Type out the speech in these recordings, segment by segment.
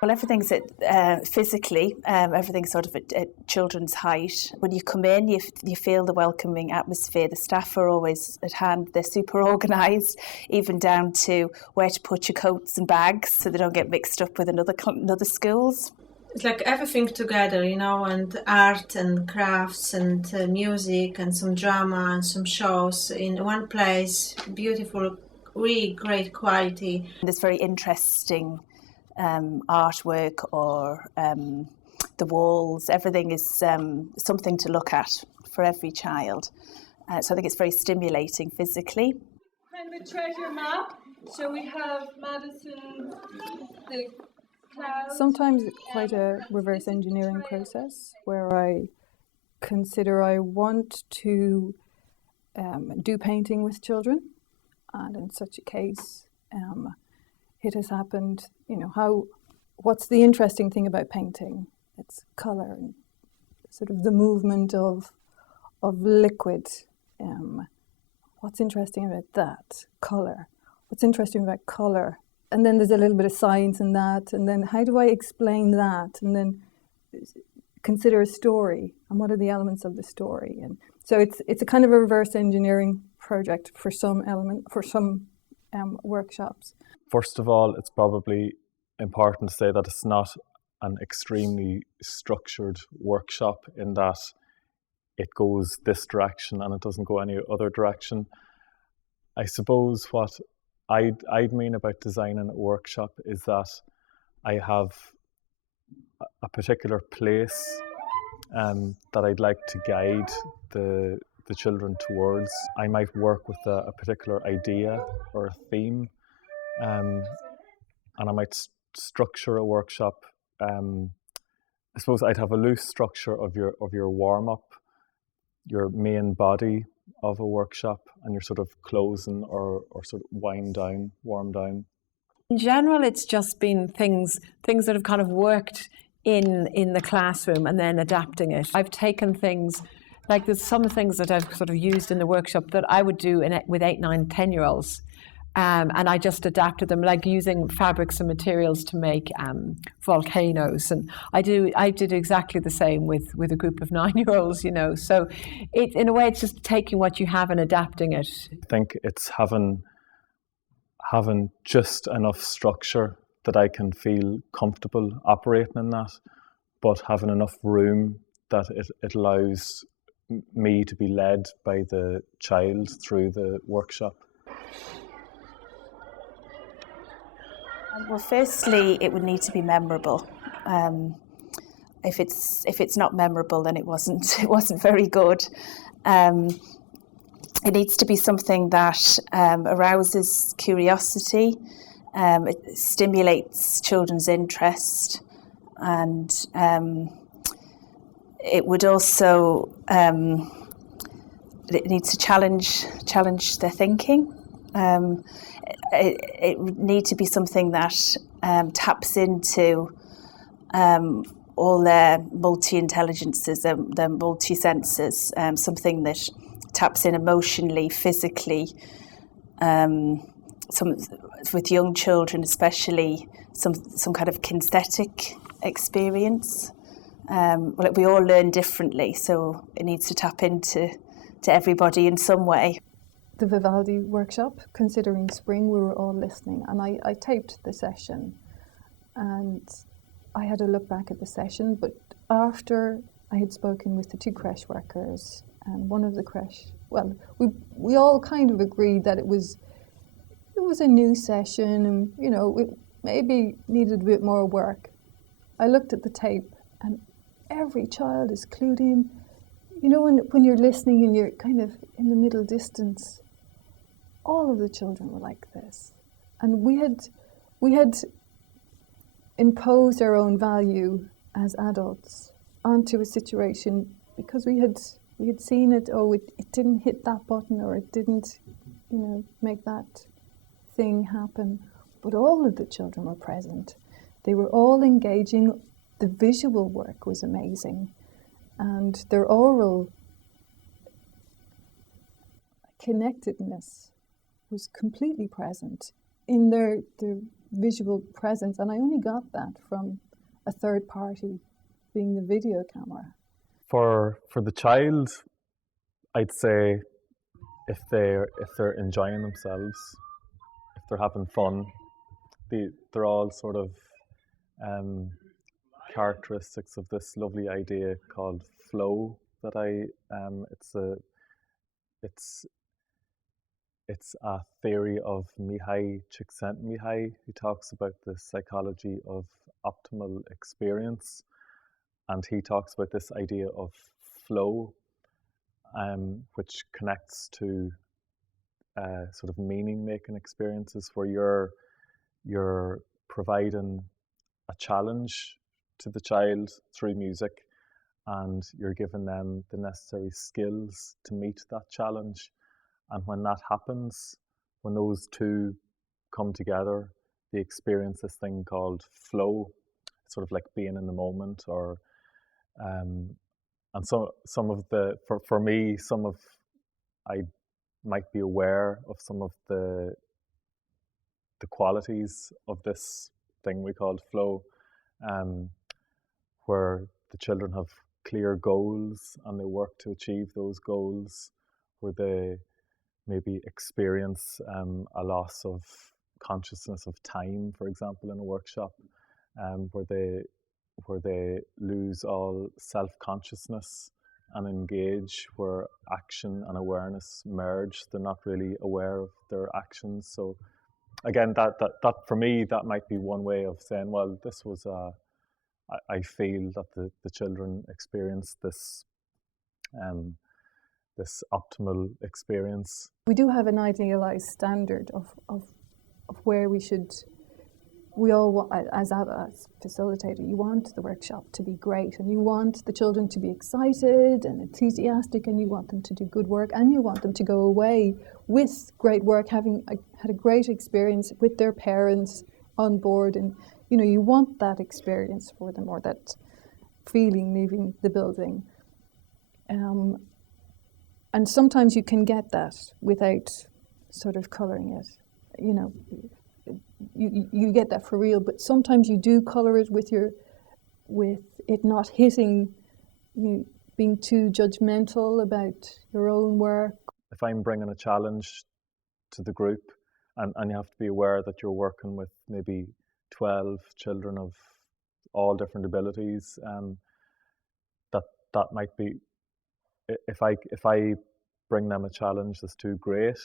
Well, everything's physically, everything's sort of at children's height. When you come in, you feel the welcoming atmosphere. The staff are always at hand. They're super organised, even down to where to put your coats and bags so they don't get mixed up with another schools. It's like everything together, and art and crafts and music and some drama and some shows in one place. Beautiful, really great quality. There's very interesting artwork or the walls. Everything is something to look at for every child. So I think it's very stimulating physically. Kind of a treasure map. So we have Madison, the clouds. Sometimes it's quite a reverse engineering process where I consider I want to do painting with children, and in such a case it has happened, what's the interesting thing about painting? It's colour and sort of the movement of liquid. What's interesting about that? Colour. What's interesting about colour? And then there's a little bit of science in that, and then how do I explain that? And then consider a story, and what are the elements of the story? And so it's a kind of a reverse engineering project for some workshops. First of all, it's probably important to say that it's not an extremely structured workshop in that it goes this direction and it doesn't go any other direction. I suppose what I'd mean about designing a workshop is that I have a particular place that I'd like to guide the children towards. I might work with a particular idea or a theme, and I might structure a workshop. I suppose I'd have a loose structure of your warm-up, your main body of a workshop, and your sort of closing or sort of warm down. In general, it's just been things that have kind of worked in the classroom and then adapting it. I've taken things, like there's some things that I've sort of used in the workshop that I would do with 8, 9, 10-year-olds. And I just adapted them, like using fabrics and materials to make volcanoes. And I did exactly the same with a group of 9-year-olds, So in a way, it's just taking what you have and adapting it. I think it's having just enough structure that I can feel comfortable operating in that, but having enough room that it allows me to be led by the child through the workshop. Well, firstly, it would need to be memorable. If it's not memorable, then it wasn't very good. It needs to be something that arouses curiosity, it stimulates children's interest, and it would also it needs to challenge their thinking. It would need to be something that taps into all their multi-intelligences, their multi-senses, something that taps in emotionally, physically. With young children especially, some kind of kinesthetic experience. We all learn differently, so it needs to tap into everybody in some way. The Vivaldi workshop, Considering Spring, we were all listening, and I taped the session, and I had a look back at the session, but after I had spoken with the 2 creche workers and one of the creche, we all kind of agreed that it was a new session, and it maybe needed a bit more work. I looked at the tape, and every child is clued in. When you're listening and you're kind of in the middle distance, all of the children were like this. And we had imposed our own value as adults onto a situation because we had seen it, it didn't hit that button, or it didn't, make that thing happen. But all of the children were present. They were all engaging. The visual work was amazing. And their oral connectedness was completely present in their visual presence, and I only got that from a third party, being the video camera. For the child, I'd say if they're enjoying themselves, if they're having fun, they're all sort of characteristics of this lovely idea called flow. That it's a theory of Mihai Csikszentmihalyi, who talks about the psychology of optimal experience, and he talks about this idea of flow, which connects to sort of meaning-making experiences where you're providing a challenge to the child through music, and you're giving them the necessary skills to meet that challenge. And when that happens, when those two come together, they experience this thing called flow, sort of like being in the moment, or and so for me, I might be aware of some of the qualities of this thing we call flow, where the children have clear goals and they work to achieve those goals, where they maybe experience a loss of consciousness of time, for example, in a workshop, where they lose all self-consciousness and engage where action and awareness merge. They're not really aware of their actions. So again, that for me, that might be one way of saying, well, this was I feel that the children experience this this optimal experience. We do have an idealized standard of where we all want, as facilitator, you want the workshop to be great, and you want the children to be excited and enthusiastic, and you want them to do good work, and you want them to go away with great work, having had a great experience with their parents on board, and you want that experience for them, or that feeling leaving the building. And sometimes you can get that without sort of colouring it. You get that for real, but sometimes you do colour it with it not hitting you, being too judgmental about your own work. If I'm bringing a challenge to the group, and you have to be aware that you're working with maybe 12 children of all different abilities, that might be, if I bring them a challenge that's too great,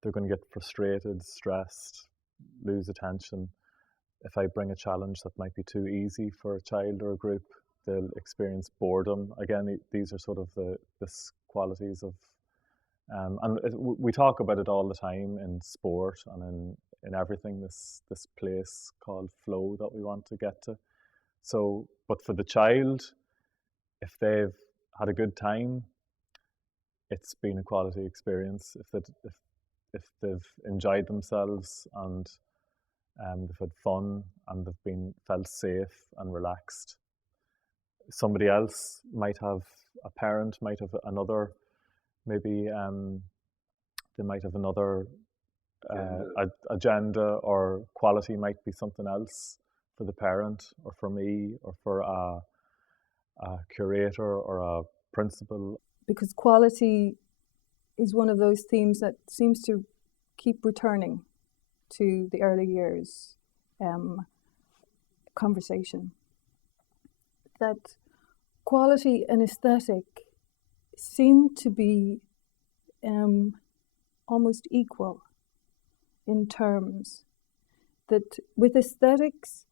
they're going to get frustrated, stressed, lose attention. If I bring a challenge that might be too easy for a child or a group, they'll experience boredom. Again, these are sort of this qualities of, and we talk about it all the time in sport and in everything, this place called flow that we want to get to. So, but for the child, if they've had a good time, it's been a quality experience. If they've enjoyed themselves and they've had fun and they've felt safe and relaxed. Somebody else might have, a parent might have another, maybe they might have another agenda, or quality might be something else for the parent, or for me, or for a curator or a principal. Because quality is one of those themes that seems to keep returning to the early years conversation. That quality and aesthetic seem to be almost equal in terms. That with aesthetics,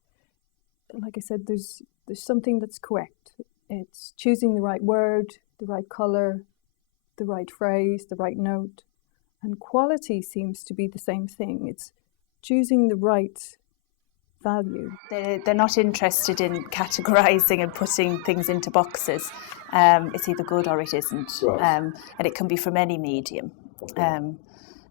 like I said, there's something that's correct. It's choosing the right word, the right colour, the right phrase, the right note. And quality seems to be the same thing. It's choosing the right value. They're not interested in categorising and putting things into boxes. It's either good or it isn't. Right. And it can be from any medium. Okay.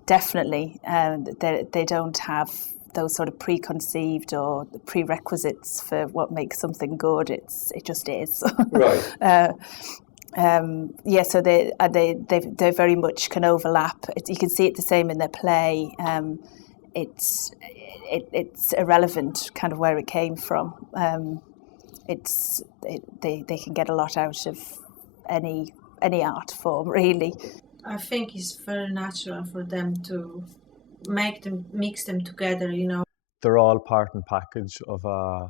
Definitely. They don't have those sort of preconceived or prerequisites for what makes something good. It just is. Right. So they very much can overlap. You can see it the same in their play. it's irrelevant kind of where it came from. They can get a lot out of any art form, really. I think it's very natural for them to mix them together, you know. They're all part and package of a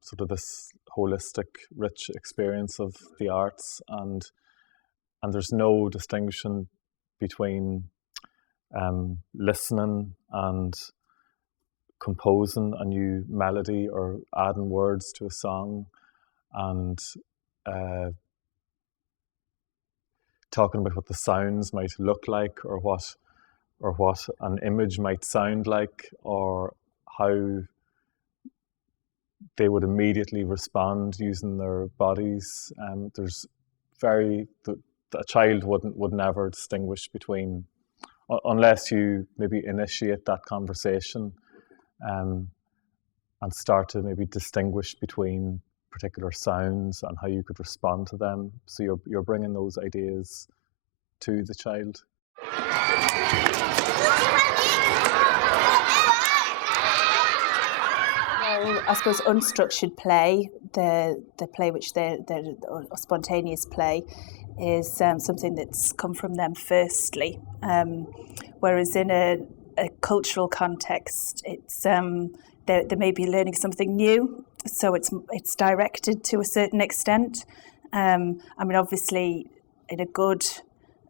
sort of this holistic, rich experience of the arts, and there's no distinction between listening and composing a new melody or adding words to a song, and talking about what the sounds might look like, or what an image might sound like, or how they would immediately respond using their bodies. There's a child would never distinguish between, unless you maybe initiate that conversation and start to maybe distinguish between particular sounds and how you could respond to them. So you're bringing those ideas to the child. Well, I suppose unstructured play, the play which they're spontaneous play, is something that's come from them firstly. Whereas in a cultural context, it's they may be learning something new, so it's directed to a certain extent. I mean, obviously, in a good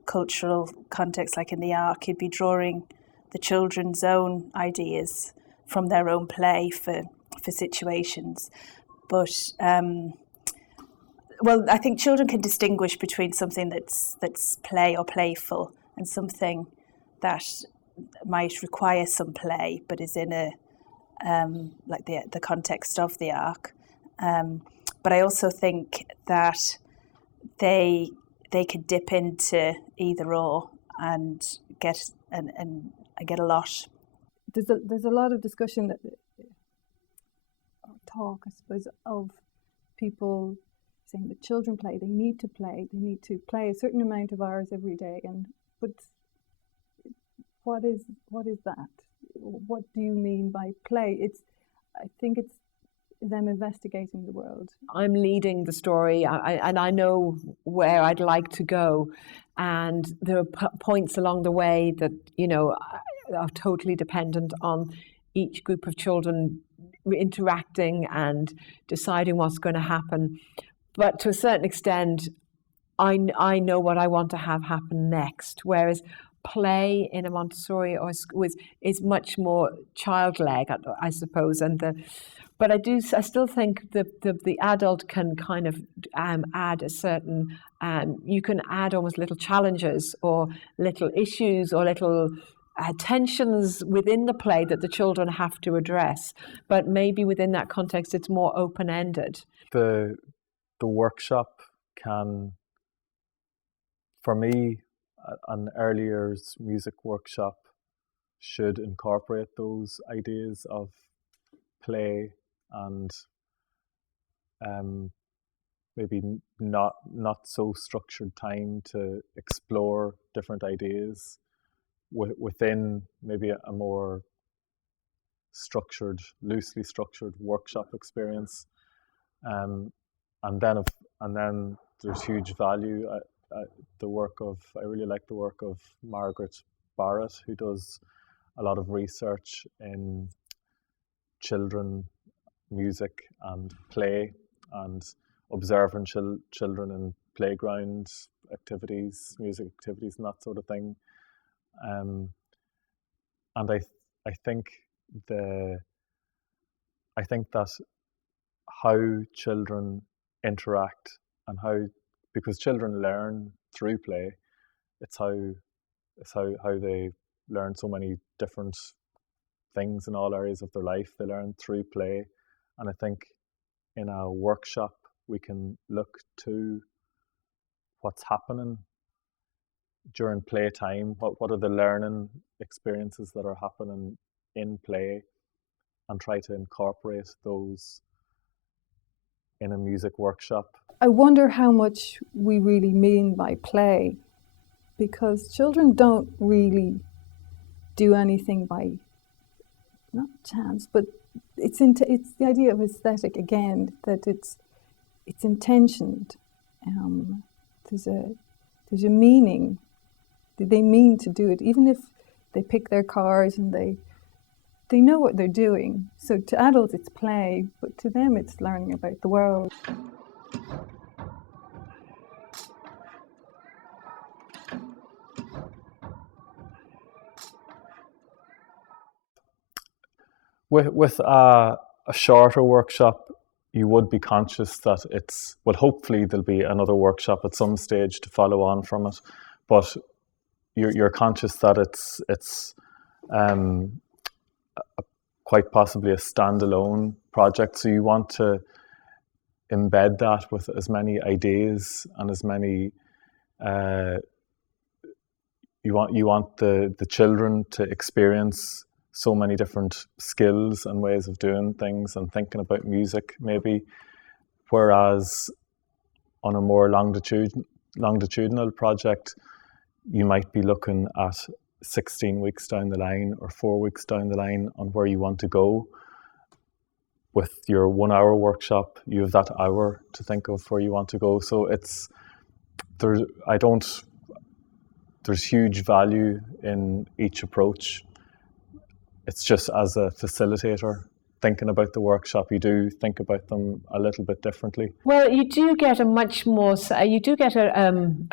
cultural context, like in the Ark, you'd be drawing the children's own ideas from their own play for situations. But well, I think children can distinguish between something that's play or playful and something that might require some play but is in a like the context of the Ark. But I also think that they could dip into either or and get a lot. There's a lot of discussion talk, I suppose, of people saying that children play. They need to play a certain amount of hours every day. But what is that? What do you mean by play? I think it's them investigating the world. I'm leading the story, and I know where I'd like to go, and there are points along the way that, you know, are totally dependent on each group of children interacting and deciding what's going to happen. But to a certain extent, I know what I want to have happen next, whereas play in a Montessori or is much more child-led, I suppose, but I still think the adult can kind of add a certain, you can add almost little challenges or little issues or little tensions within the play that the children have to address. But maybe within that context, it's more open-ended. The workshop can, for me, an early years music workshop should incorporate those ideas of play and maybe not so structured time to explore different ideas within maybe a more structured, loosely structured workshop experience. And then there's huge value. I really like the work of Margaret Barrett, who does a lot of research in children, music and play, and observing children in playground activities, music activities and that sort of thing. And I think that how children interact and because children learn through play, it's how they learn so many different things in all areas of their life. They learn through play, and I think in a workshop we can look to what's happening during playtime. What are the learning experiences that are happening in play, and try to incorporate those in a music workshop. I wonder how much we really mean by play, because children don't really do anything by not chance, but it's the idea of aesthetic again, that it's intentioned. There's a meaning. They mean to do it, even if they pick their cars and they know what they're doing. So to adults it's play, but to them it's learning about the world. With a shorter workshop, you would be conscious that hopefully there'll be another workshop at some stage to follow on from it, but you're conscious that it's quite possibly a standalone project, so you want to embed that with as many ideas and as many you want the children to experience so many different skills and ways of doing things and thinking about music maybe, whereas on a more longitudinal project you might be looking at 16 weeks down the line or 4 weeks down the line on where you want to go. With your 1 hour workshop, you have that hour to think of where you want to go. So there's huge value in each approach. It's just as a facilitator, thinking about the workshop, you do think about them a little bit differently. Well, you do get a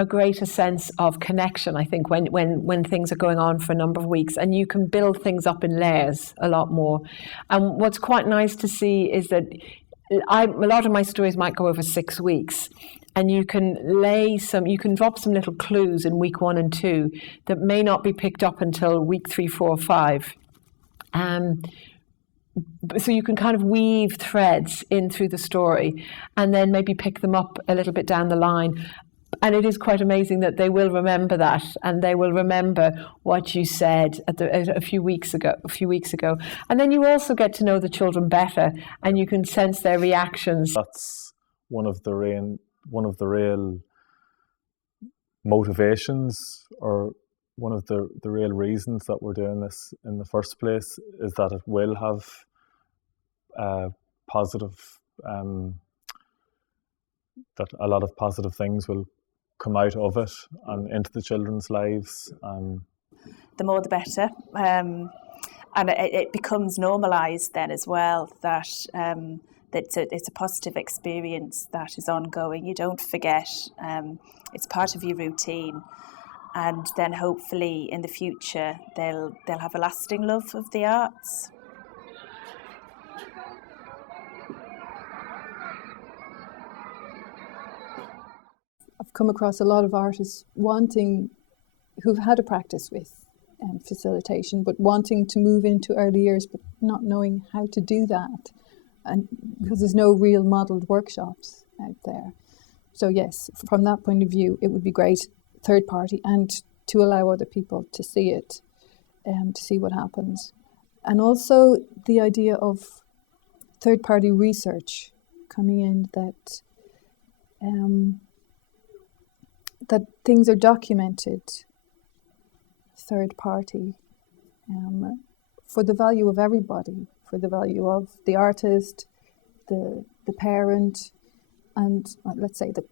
greater sense of connection, I think, when things are going on for a number of weeks, and you can build things up in layers a lot more. And what's quite nice to see is that a lot of my stories might go over 6 weeks, and you can drop some little clues in week 1 and 2 that may not be picked up until week 3, 4, or 5. So you can kind of weave threads in through the story and then maybe pick them up a little bit down the line. And it is quite amazing that they will remember that, and they will remember what you said a few weeks ago. And then you also get to know the children better, and you can sense their reactions. That's one of the real motivations, or one of the real reasons that we're doing this in the first place, is that it will have that a lot of positive things will come out of it and into the children's lives. The more the better. And it becomes normalised then as well, that it's a positive experience that is ongoing. You don't forget. It's part of your routine. And then hopefully in the future they'll have a lasting love of the arts. I've come across a lot of artists who've had a practice with facilitation, but wanting to move into early years, but not knowing how to do that, and because there's no real modelled workshops out there. So yes, from that point of view, it would be great, third party, and to allow other people to see it, to see what happens. And also the idea of third party research coming in, that things are documented third party, for the value of everybody, for the value of the artist, the parent, and let's say the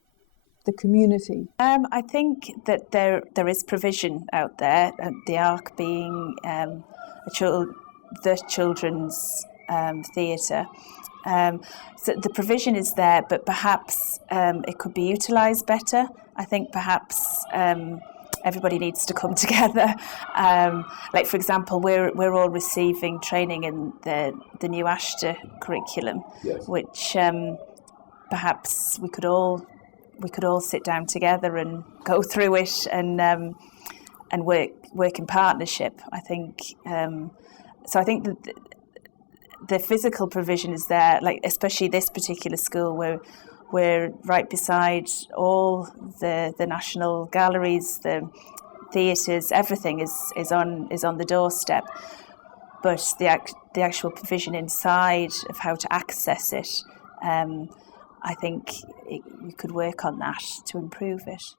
community. I think that there is provision out there, the ARC being the children's theatre. So the provision is there, but perhaps it could be utilised better. I think perhaps everybody needs to come together. Like, for example, we're all receiving training in the new ASHTA curriculum, yes, which perhaps we could all sit down together and go through it and work in partnership. I think so. I think that the physical provision is there, like especially this particular school where we're right beside all the national galleries, the theatres, everything is on the doorstep. But the actual provision inside of how to access it, I think we could work on that to improve it.